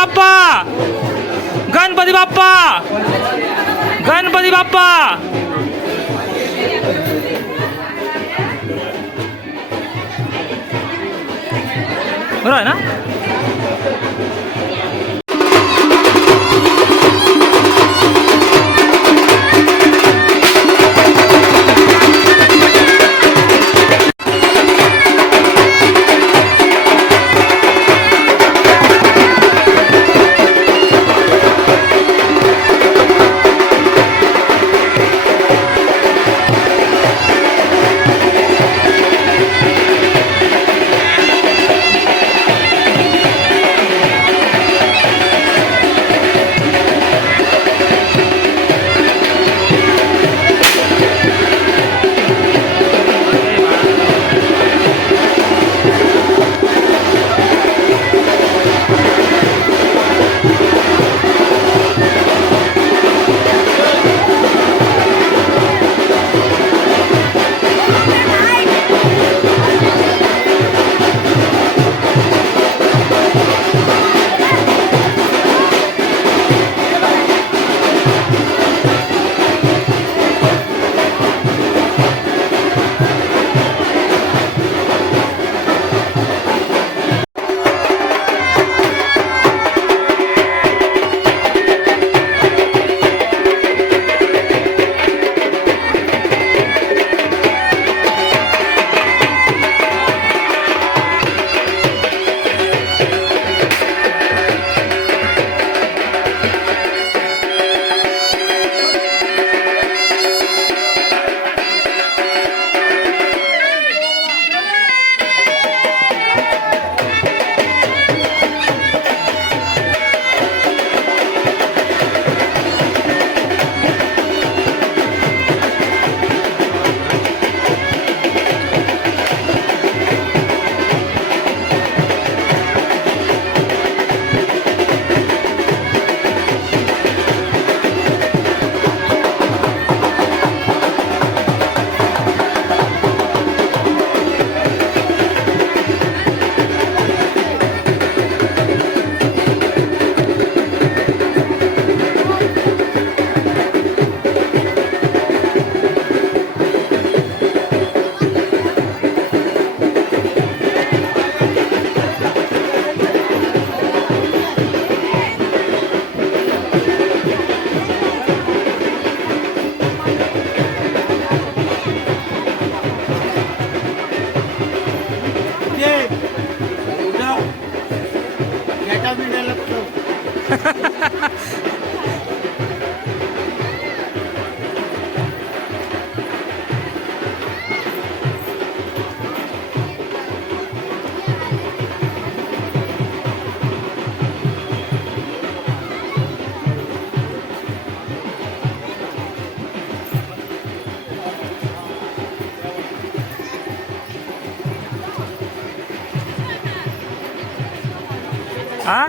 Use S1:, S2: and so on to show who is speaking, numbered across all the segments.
S1: बाप्पा गणपती बाप्पा गणपती बाप्पा बरोबर आहे ना
S2: 啊？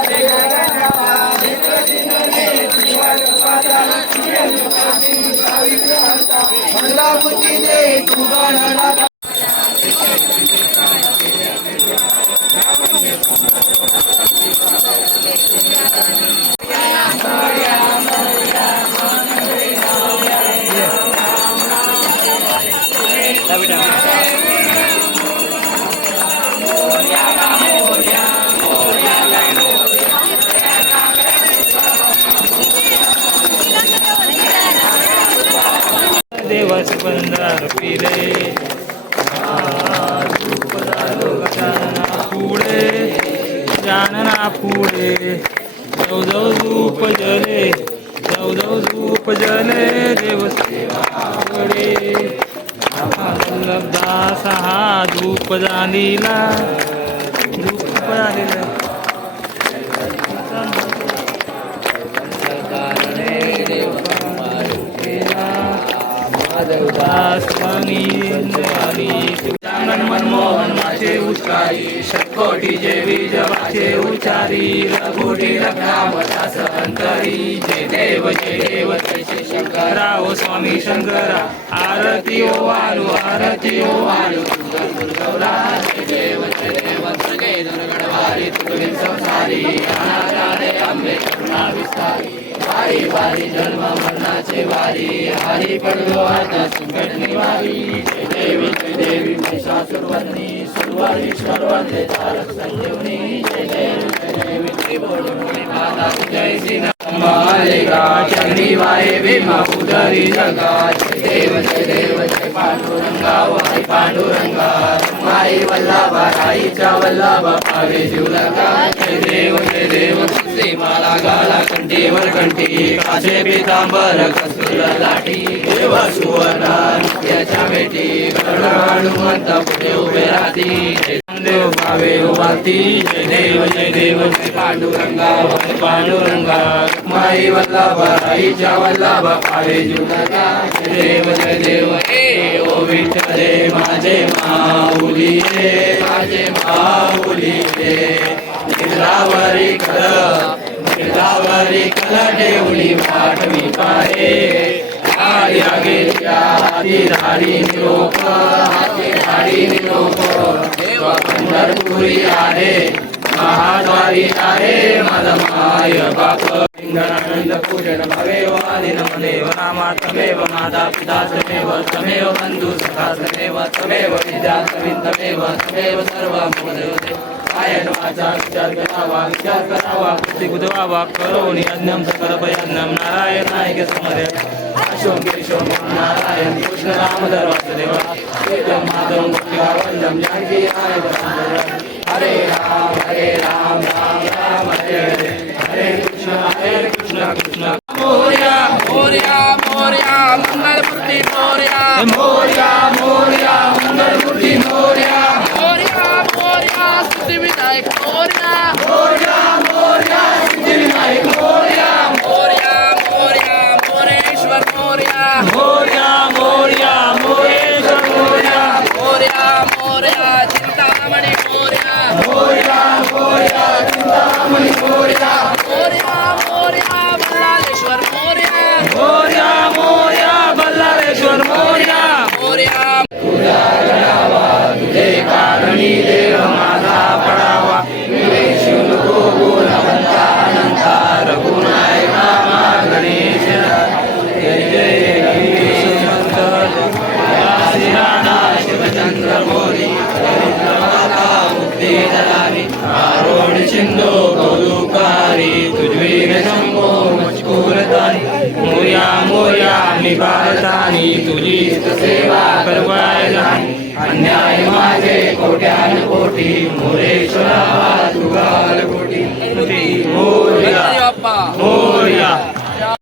S1: हा? देवाचे बंधार पिले पुढे जानना पुढे जाऊ धूप जले जाऊ धूप जले देव सेवाकडे दास हा धूप झालीला धूप झालेला. मनमोहन माझे उच्चारी षटकोटी जे बीज वाचे उच्चारी रघुटी रघुनामदास अंतरी जय देव जय देव जय शंकरा ओ स्वामी शंकरा आरती ओ वालू आरती ओ वालू दुर्गौरा जय देव जय देव दुर्गणवारी संसारी अनाचारे अंबे करुणा विस्तारी હારી વારી જન્મ મરના છે વારી હારી પડ્યો આના સંકટની વારી દેવી જય દેવી મહિષાસુરવરની સુરવારી સર્વને તારક સંજીવની જય દેવી જય દેવી ત્રિભુવન માતા જય શ્રી નમઃ માલિકા शिवाय भीमा उदरी जगा जय देव पांडुरंगा वाई पांडुरंगा. माई वल्लभा आईच्या वल्लभा पावे जीवलगा जय देव जय देव माला गाला कंठीवर कंठी काशे पितांबर कस्तुर लाठी. देव सुवर्णा नित्याच्या भेटी कर्ण हनुमंत पुढे उभे राहती देव भावे उभाती जय देव जय देव जय पांडुरंगा वाई पांडुरंगा. माई वल्लभा आईच्या वल्लभा पावे जीवलगा जय देव जय देव ए ओ विठ्ठले माझे माऊली रे माझे माऊली रे. निद्रावरी कल निद्रावरी कल देवली पाठवी पाहे. आडी आगेच्या हाती धाडी निरोप हाती धाडी निरोप देव आहे. महाद्वारी आहे. माझा माय बाप इंद्रानंद पूजन भवे वादिन देव नामा तमेव माता पिता तमेव तमेव बंधु सखा तमेव तमेव विद्या तमेव तमेव सर्व मोदते आयन वाचा विचार करावा विचार करावा कृती बुधवावा करोनी यज्ञम सकल प्रयत्नम नारायण नायक समर्थ अशोक केशव नारायण कृष्ण दामोदर वासुदेवा श्रीराम माधव गोपिका वंदम जानकी नायक हरे राम हरे राम राम राम हरे हरे हरे कृष्ण हरे
S3: स्थानी
S1: तुझी सेवा करवाय नाही अन्याय माझे कोट्यान कोटी मोरेश्वरा तुगाल कोटी. मोर्या. मोर्या.